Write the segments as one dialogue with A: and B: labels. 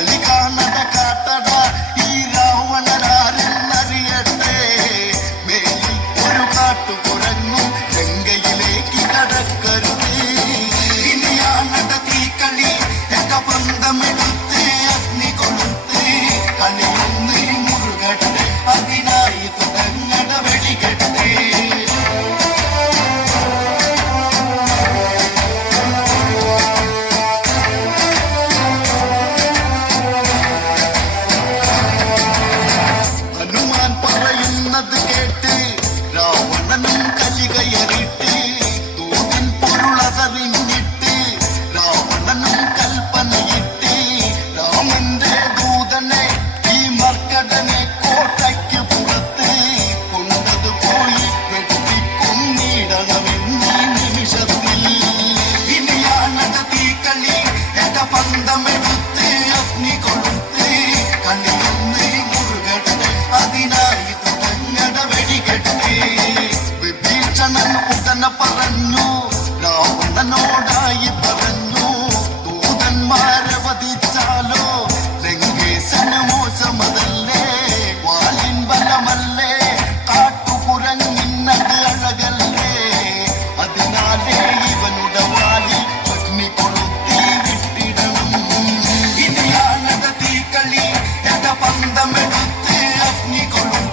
A: Malika. Krishnan ഉടനെ പറഞ്ഞു. രാവണനോടായി പറഞ്ഞു. ദൂതന്മാരെ വധിച്ചാലോ? ലങ്കേശന് മോശമതല്ലേ? വാലിൻ ബലമല്ലേ? കാട്ടുകുരങ്ങിന്നത് അഴകല്ലേ? അതിനാലേ ഇവനുടെ വാലി അഗ്നി കൊളുത്തി വിട്ടിടണം. ഇനിയാണത് തീ കളി എന്റെ പന്തമെടുത്ത് അഗ്നി കൊളുത്തി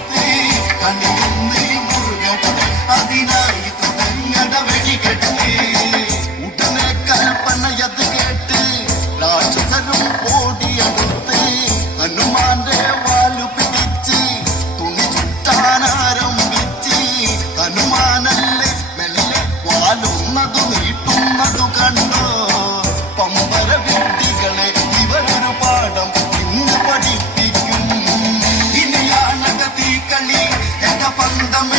A: I'm